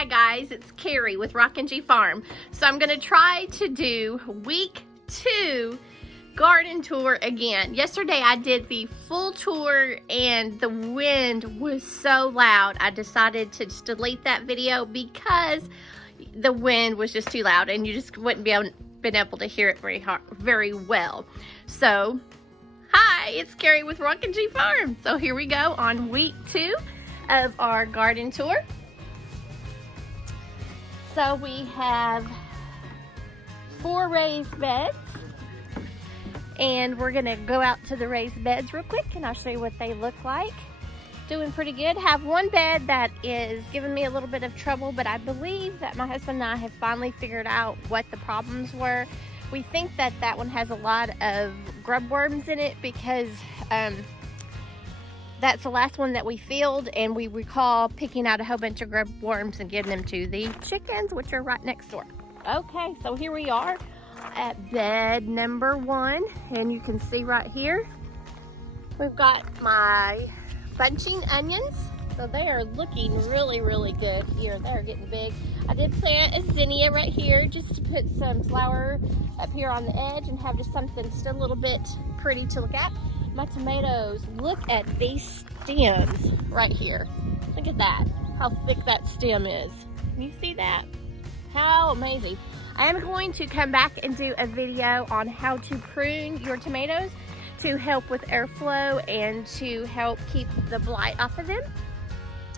Hi guys, it's Carrie with Rockin G Farm. So I'm gonna try to do week 2 garden tour again. Yesterday I did the full tour and the wind was so loud I decided to just delete that video because the wind was just too loud and you just wouldn't been able to hear it very well. So hi, it's Carrie with Rockin G Farm. So here we go on week 2 of our garden tour. So we have 4 raised beds, and we're gonna go out to the raised beds real quick and I'll show you what they look like. Doing pretty good. Have one bed that is giving me a little bit of trouble, but I believe that my husband and I have finally figured out what the problems were. We think that that one has a lot of grub worms in it because that's the last one that we filled, and we recall picking out a whole bunch of grub worms and giving them to the chickens, which are right next door. Okay, so here we are at bed number 1, and you can see right here, we've got my bunching onions. So they are looking really, really good here. They're getting big. I did plant a zinnia right here just to put some flower up here on the edge and have just something just a little bit pretty to look at. My tomatoes, look at these stems right here. Look at that, how thick that stem is. Can you see that? How amazing. I am going to come back and do a video on how to prune your tomatoes to help with airflow and to help keep the blight off of them.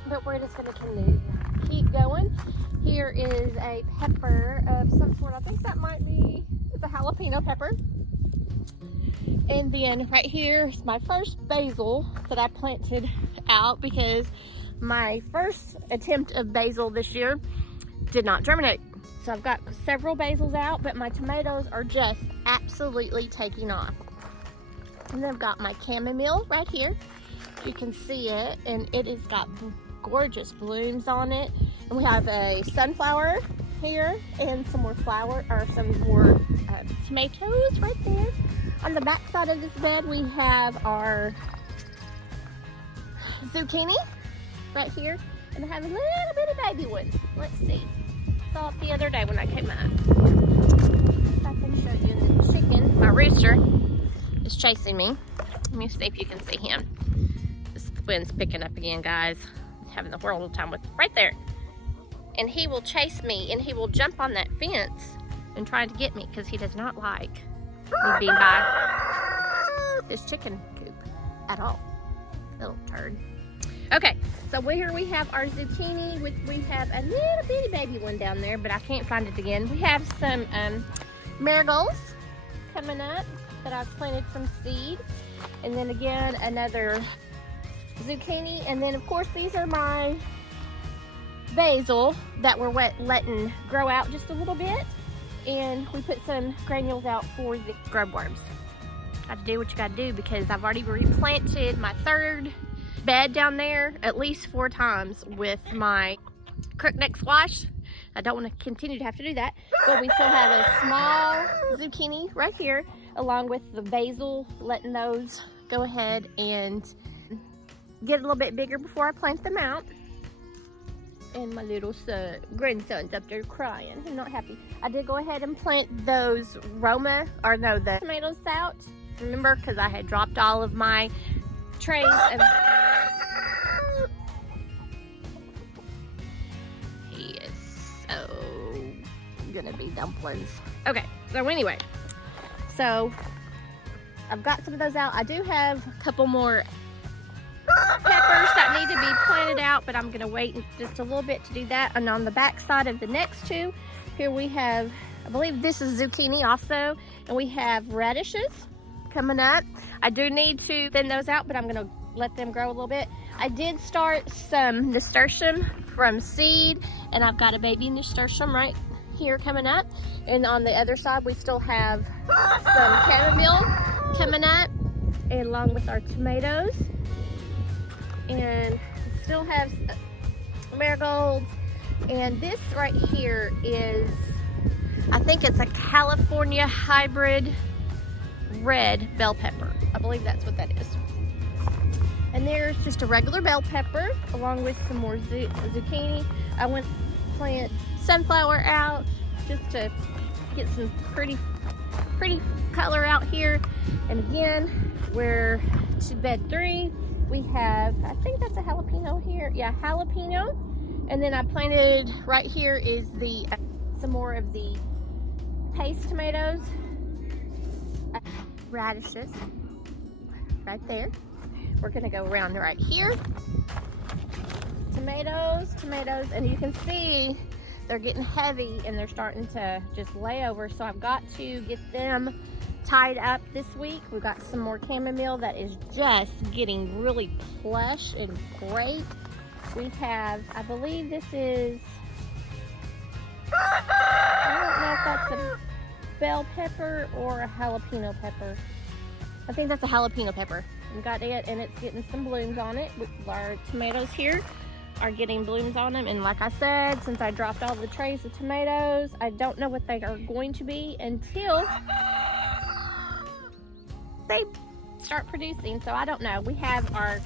But we're just gonna keep going. Here is a pepper of some sort. I think that might be the jalapeno pepper. And then right here is my first basil that I planted out because my first attempt of basil this year did not germinate. So I've got several basils out, but my tomatoes are just absolutely taking off. And then I've got my chamomile right here. You can see it, and it has got gorgeous blooms on it. And we have a sunflower here and some more tomatoes right there. On the back side of this bed, we have our zucchini right here. And I have a little bitty baby one. Let's see. Saw it the other day when I came up. If I can show you the chicken. My rooster is chasing me. Let me see if you can see him. This wind's picking up again, guys. He's having the world of time with right there. And he will chase me and he will jump on that fence and try to get me because he does not like me being by this chicken coop at all. Little turd. Okay, so here we have our zucchini. We have a little bitty baby one down there, but I can't find it again. We have some marigolds coming up that I've planted from seed. And then again, another zucchini. And then of course, these are my basil that we're letting grow out just a little bit. And we put some granules out for the grub worms. Gotta do what you gotta do because I've already replanted my 3rd bed down there at least 4 times with my Crookneck Squash. I don't want to continue to have to do that, but we still have a small zucchini right here along with the basil, letting those go ahead and get a little bit bigger before I plant them out. And my little grandson's up there crying. He's not happy. I did go ahead and plant those the tomatoes out. Remember, because I had dropped all of my trays of... He is so gonna be dumplings. Okay, so anyway. So, I've got some of those out. I do have a couple more peppers that need to be planted out, but I'm gonna wait just a little bit to do that. And on the back side of the next 2, here we have, I believe this is zucchini also, and we have radishes coming up. I do need to thin those out, but I'm gonna let them grow a little bit. I did start some nasturtium from seed, and I've got a baby nasturtium right here coming up. And on the other side, we still have some chamomile coming up, and along with our tomatoes. And still have marigolds. And this right here is, I think it's a California hybrid red bell pepper. I believe that's what that is. And there's just a regular bell pepper along with some more zucchini. I went plant sunflower out just to get some pretty color out here. And again, we're to bed 3. We have, I think that's a jalapeno here. Yeah, jalapeno. And then I planted right here is the some more of the paste tomatoes, radishes right there. We're gonna go around right here. Tomatoes, and you can see they're getting heavy and they're starting to just lay over. So I've got to get them tied up this week. We've got some more chamomile that is just getting really plush and great. We have, I believe this is, I don't know if that's a bell pepper or a jalapeno pepper. I think that's a jalapeno pepper. We got it, and it's getting some blooms on it. Our tomatoes here are getting blooms on them, and like I said, since I dropped all the trays of tomatoes, I don't know what they are going to be until they start producing. So I don't know. We have our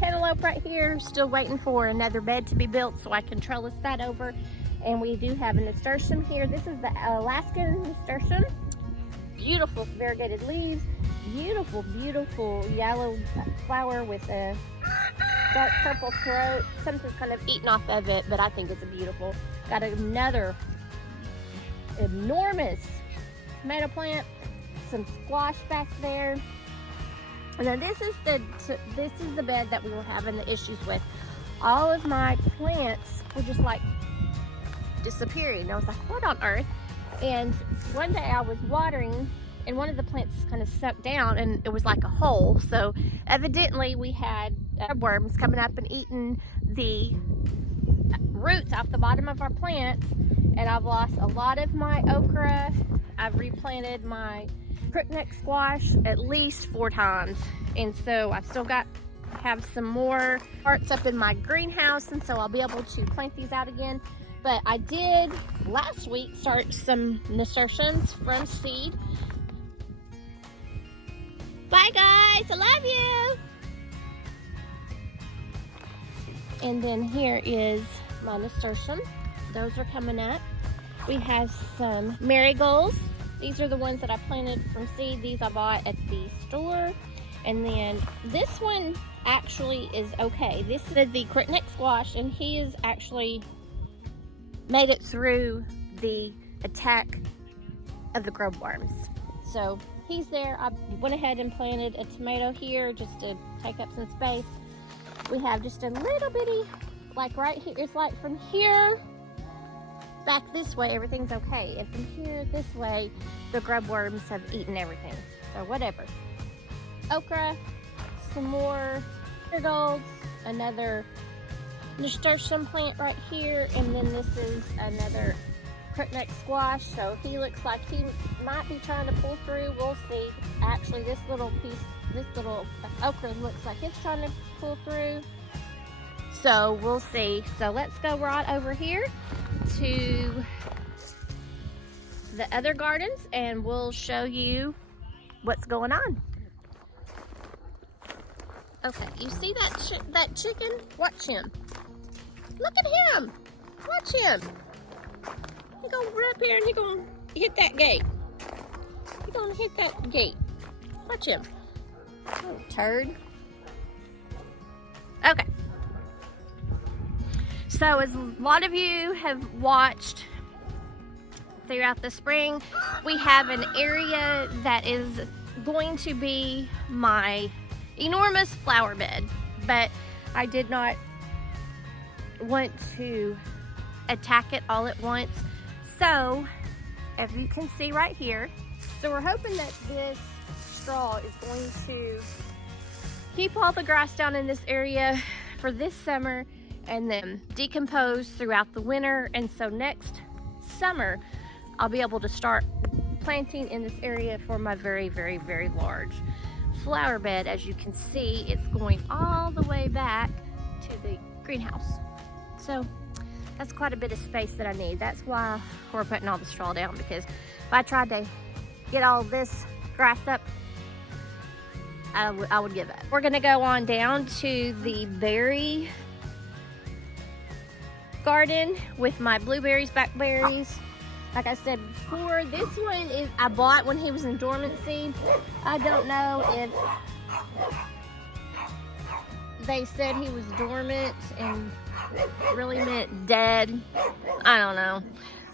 cantaloupe right here, still waiting for another bed to be built so I can trellis that over. And we do have a nasturtium here. This is the Alaskan nasturtium. Beautiful variegated leaves, beautiful yellow flower with a dark purple throat. Something's kind of eaten off of it, but I think it's beautiful. Got another enormous tomato plant, some squash back there. And then this is the bed that we were having the issues with. All of my plants were just like disappearing. And I was like, what on earth? And one day I was watering and one of the plants kind of stuck down and it was like a hole. So evidently we had worms coming up and eating the roots off the bottom of our plants. And I've lost a lot of my okra. I've replanted my Crookneck squash at least 4 times. And so I've still have some more parts up in my greenhouse, and so I'll be able to plant these out again. But I did last week start some nasturtiums from seed. Bye guys, I love you. And then here is my nasturtium. Those are coming up. We have some marigolds. These are the ones that I planted from seed. These I bought at the store. And then this one actually is okay. This is the Crookneck squash, and he is actually made it through the attack of the grub worms. So he's there. I went ahead and planted a tomato here just to take up some space. We have just a little bitty, like right here. It's like from here back this way, everything's okay. And from here this way, the grub worms have eaten everything. So whatever. Okra, some more marigolds, another nasturtium plant right here, and then this is another Crookneck squash. So he looks like he might be trying to pull through. We'll see. Actually, this little piece, this little okra looks like it's trying to pull through. So we'll see. So let's go right over here to the other gardens and we'll show you what's going on. Okay, you see that chicken? Watch him. Look at him. Watch him. He's gonna run up here and he's gonna hit that gate. He's gonna hit that gate. Watch him. Oh, turd. Okay. So as a lot of you have watched throughout the spring, we have an area that is going to be my enormous flower bed, but I did not want to attack it all at once. So as you can see right here, so we're hoping that this straw is going to keep all the grass down in this area for this summer and then decompose throughout the winter. And so next summer I'll be able to start planting in this area for my very, very, very large flower bed. As you can see, it's going all the way back to the greenhouse. So that's quite a bit of space that I need. That's why we're putting all the straw down, because if I tried to get all this grass up, I would give up. We're gonna go on down to the berry garden with my blueberries, blackberries. Like I said before, this one is I bought when he was in dormancy. I don't know if they said he was dormant and really meant dead. I don't know.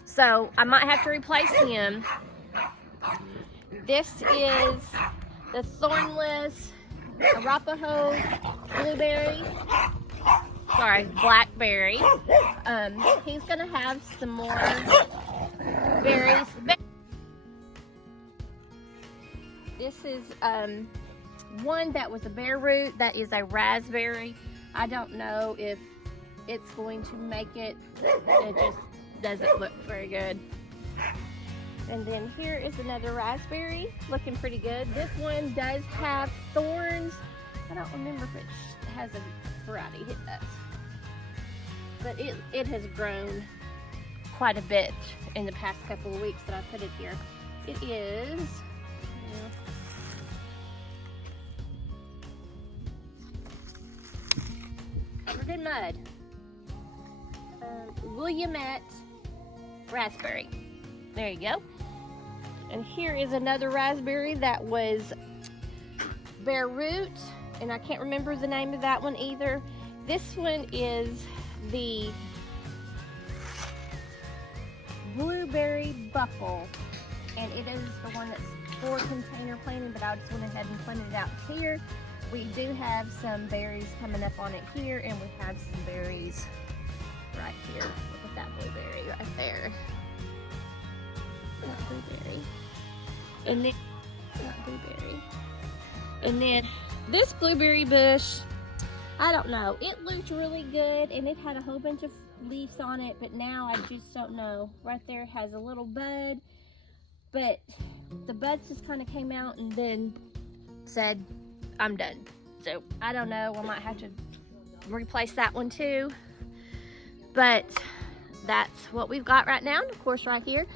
So I might have to replace him. This is the Thornless Arapaho blueberry. Sorry, blackberry. He's gonna have some more berries. This is one that was a bare root. That is a raspberry. I don't know if it's going to make it. It just doesn't look very good. And then here is another raspberry, looking pretty good. This one does have thorns. I don't remember if it has a variety. It does. But it has grown quite a bit in the past couple of weeks that I put it here. It is, covered in mud. Williamette raspberry. There you go. And here is another raspberry that was bare root, and I can't remember the name of that one either. This one is the blueberry buckle, and it is the one that's for container planting, but I just went ahead and planted it out here. We do have some berries coming up on it here, and we have some berries right here. Look at that blueberry right there. Not blueberry. And then, not blueberry. And then this blueberry bush, I don't know. It looked really good, and it had a whole bunch of leaves on it, but now I just don't know. Right there has a little bud, but the buds just kind of came out and then said, I'm done. So I don't know. I might have to replace that one too. But that's what we've got right now. And of course, right here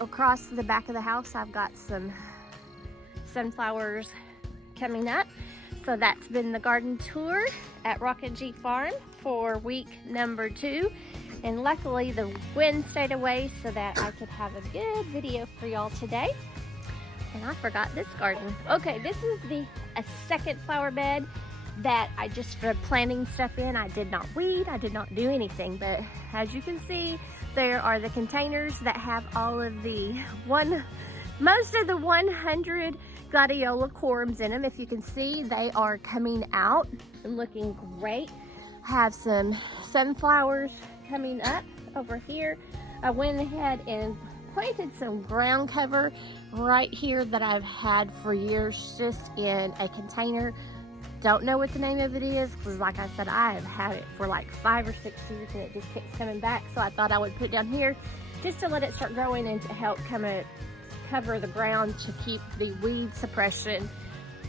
across the back of the house, I've got some sunflowers coming up. So that's been the garden tour at Rockin G Farm for week number 2. And luckily the wind stayed away so that I could have a good video for y'all today. And I forgot this garden. Okay, this is a second flower bed that I just started planting stuff in. I did not weed, I did not do anything, but as you can see, there are the containers that have all of most of the 100 gladiolus in them. If you can see, they are coming out and looking great. Have some sunflowers coming up over here. I went ahead and planted some ground cover right here that I've had for years, just in a container. Don't know what the name of it is, because like I said, I have had it for like 5 or 6 years and it just keeps coming back. So I thought I would put it down here just to let it start growing and to help cover the ground to keep the weed suppression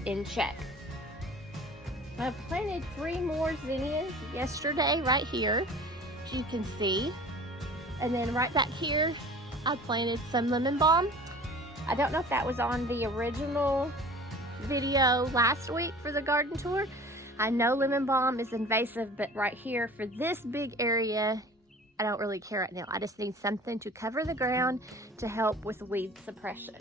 in check. I planted 3 more zinnias yesterday right here, as you can see. And then right back here, I planted some lemon balm. I don't know if that was on the original video last week for the garden tour. I know lemon balm is invasive, but right here for this big area, I don't really care right now. I just need something to cover the ground to help with weed suppression.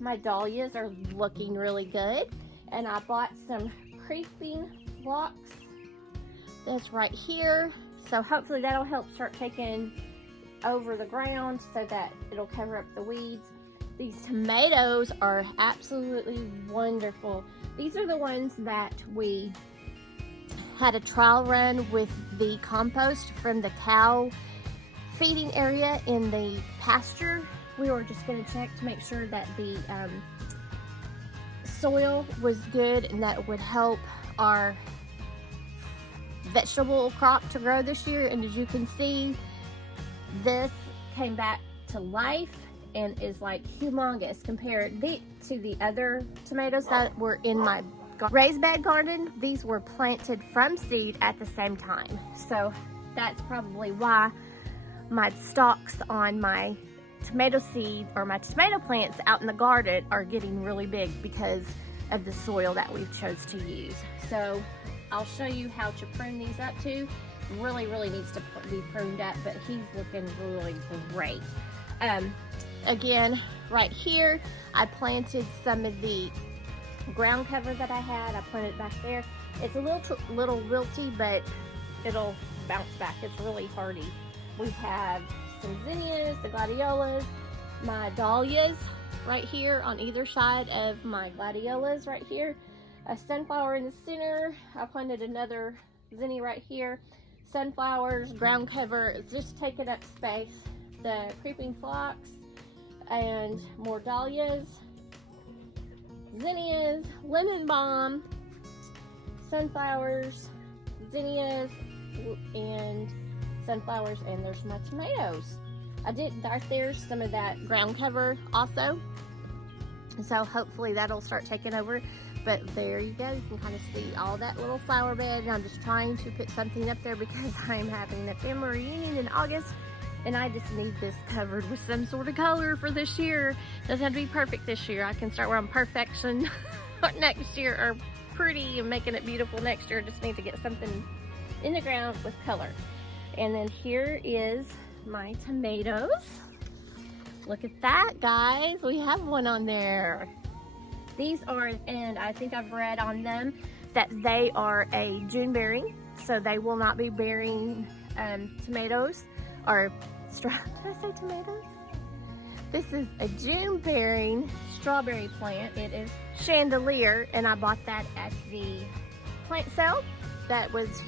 My dahlias are looking really good, and I bought some creeping phlox that's right here. So hopefully that'll help start taking over the ground so that it'll cover up the weeds. These tomatoes are absolutely wonderful. These are the ones that we had a trial run with the compost from the cow feeding area in the pasture. We were just going to check to make sure that the soil was good and that it would help our vegetable crop to grow this year. And as you can see, this came back to life and is like humongous compared to the other tomatoes that were in my raised bed garden. These were planted from seed at the same time. So that's probably why my stalks on my tomato seed or my tomato plants out in the garden are getting really big, because of the soil that we've chose to use. So I'll show you how to prune these up too. really needs to be pruned up, but he's looking really great. Again, right here, I planted some of the ground cover that I had. I planted it back there. It's a little wilty, but it'll bounce back. It's really hardy. We have some zinnias, the gladiolas, my dahlias right here on either side of my gladiolas right here. A sunflower in the center. I planted another zinnia right here. Sunflowers, ground cover, it's just taking up space. The creeping phlox and more dahlias, zinnias, lemon balm, sunflowers, zinnias, and sunflowers, and there's my tomatoes. I did right there's some of that ground cover also, so hopefully that'll start taking over. But there you go, you can kind of see all that little flower bed, and I'm just trying to put something up there because I'm having a family reunion in August, and I just need this covered with some sort of color for this year. Doesn't have to be perfect this year. I can start where I'm perfection next year, or pretty and making it beautiful next year. Just need to get something in the ground with color. And then here is my tomatoes. Look at that, guys. We have one on there. These are, and I think I've read on them that they are a June bearing, so they will not be bearing tomatoes or did I say tomatoes? This is a June bearing strawberry plant. It is chandelier, and I bought that at the plant sale. That was,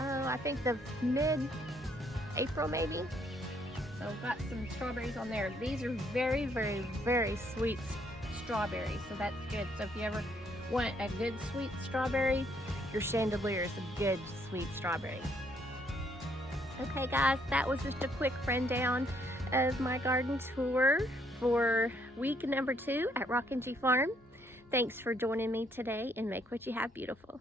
I think the mid-April maybe. So I've got some strawberries on there. These are very sweet strawberries, so that's good. So if you ever want a good sweet strawberry, your chandelier is a good sweet strawberry. Okay guys, that was just a quick rundown of my garden tour for week number 2 at Rockin G Farm. Thanks for joining me today, and make what you have beautiful.